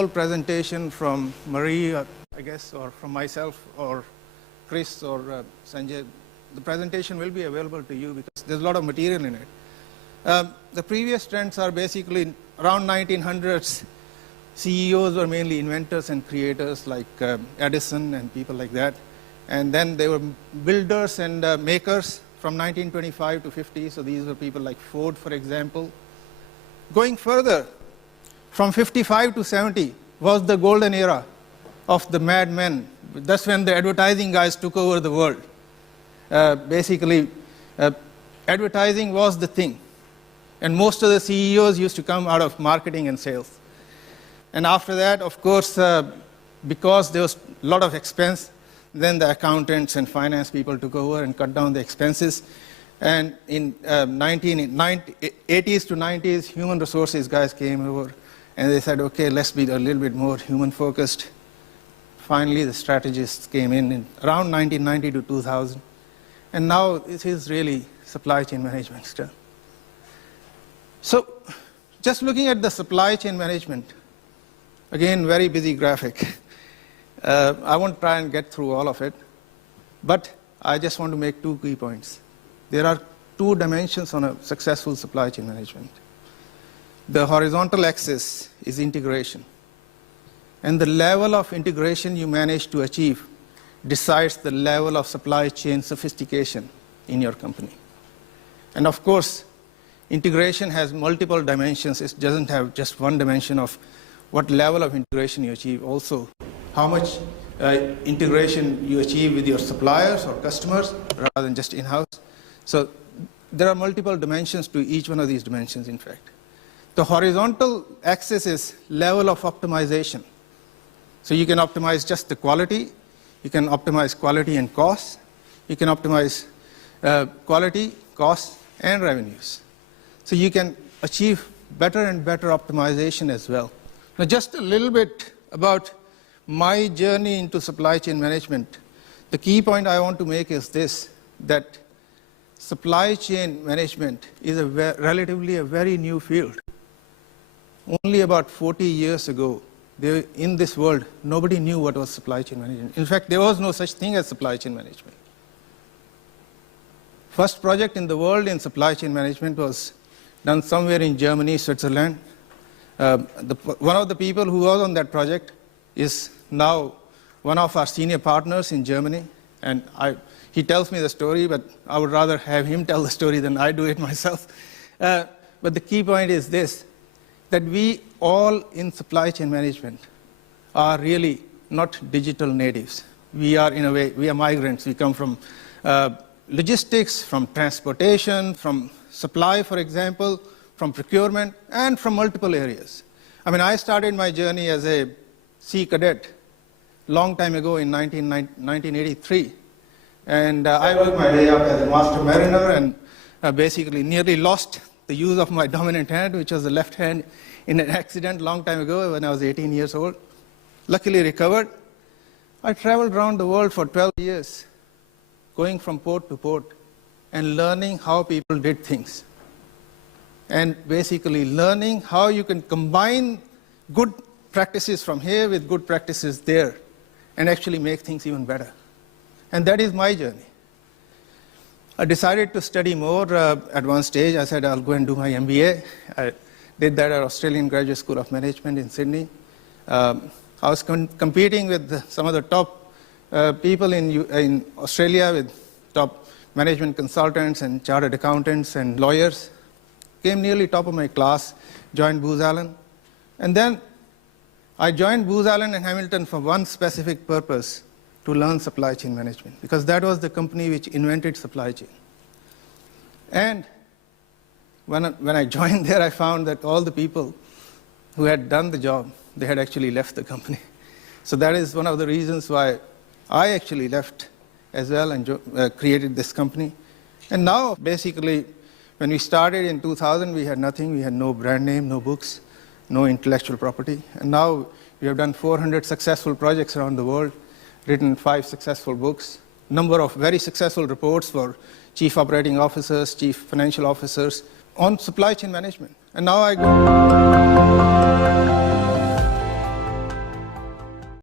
whole presentation from Marie, I guess, or from myself, or Chris, or Sanjay. The presentation will be available to you because there's a lot of material in it. The previous trends are basically around 1900s. CEOs were mainly inventors and creators like Edison and people like that. And then they were builders and makers from 1925 to 50. So these were people like Ford, for example. Going further, from 55 to 70 was the golden era of the madmen. That's when the advertising guys took over the world. Basically, advertising was the thing. And most of the CEOs used to come out of marketing and sales. And after that, of course, because there was a lot of expense, then the accountants and finance people took over and cut down the expenses. And in 1980s to 90s, human resources guys came over, and they said, okay, let's be a little bit more human-focused. Finally, the strategists came in around 1990 to 2000. And now it is really supply chain management still. So just looking at the supply chain management, again, very busy graphic. I won't try and get through all of it, but I just want to make two key points. There are two dimensions on a successful supply chain management. The horizontal axis is integration. And the level of integration you manage to achieve decides the level of supply chain sophistication in your company. And of course, integration has multiple dimensions. It doesn't have just one dimension of what level of integration you achieve. Also, how much integration you achieve with your suppliers or customers rather than just in-house. So there are multiple dimensions to each one of these dimensions, in fact. The horizontal axis is level of optimization. So you can optimize just the quality. You can optimize quality and cost. You can optimize quality, cost, and revenues. So you can achieve better and better optimization as well. Now, just a little bit about my journey into supply chain management. The key point I want to make is this, that supply chain management is relatively a very new field. Only about 40 years ago, in this world, nobody knew what was supply chain management. In fact, there was no such thing as supply chain management. First project in the world in supply chain management was done somewhere in Germany, Switzerland. One of the people who was on that project is now one of our senior partners in Germany. And he tells me the story, but I would rather have him tell the story than I do it myself. But the key point is this, that we all in supply chain management are really not digital natives. We are, in a way, we are migrants. We come from logistics, from transportation, from supply, for example, from procurement, and from multiple areas. I mean, I started my journey as a sea cadet long time ago in 1983. And I worked my way up as a master mariner and basically nearly lost the use of my dominant hand, which was the left hand, in an accident long time ago when I was 18 years old. Luckily recovered. I traveled around the world for 12 years, going from port to port and learning how people did things. And basically learning how you can combine good practices from here with good practices there and actually make things even better. And that is my journey. I decided to study more at one stage. I said, I'll go and do my MBA. I did that at Australian Graduate School of Management in Sydney. I was competing with some of the top people in Australia, with top management consultants and chartered accountants and lawyers. Came nearly top of my class, joined Booz Allen. And then I joined Booz Allen and Hamilton for one specific purpose, to learn supply chain management, because that was the company which invented supply chain. And when I joined there, I found that all the people who had done the job, they had actually left the company. So that is one of the reasons why I actually left as well and created this company. And now, basically, when we started in 2000, we had nothing. We had no brand name, no books, no intellectual property. And now we have done 400 successful projects around the world, written 5 successful books, number of very successful reports for chief operating officers, chief financial officers on supply chain management. And now I go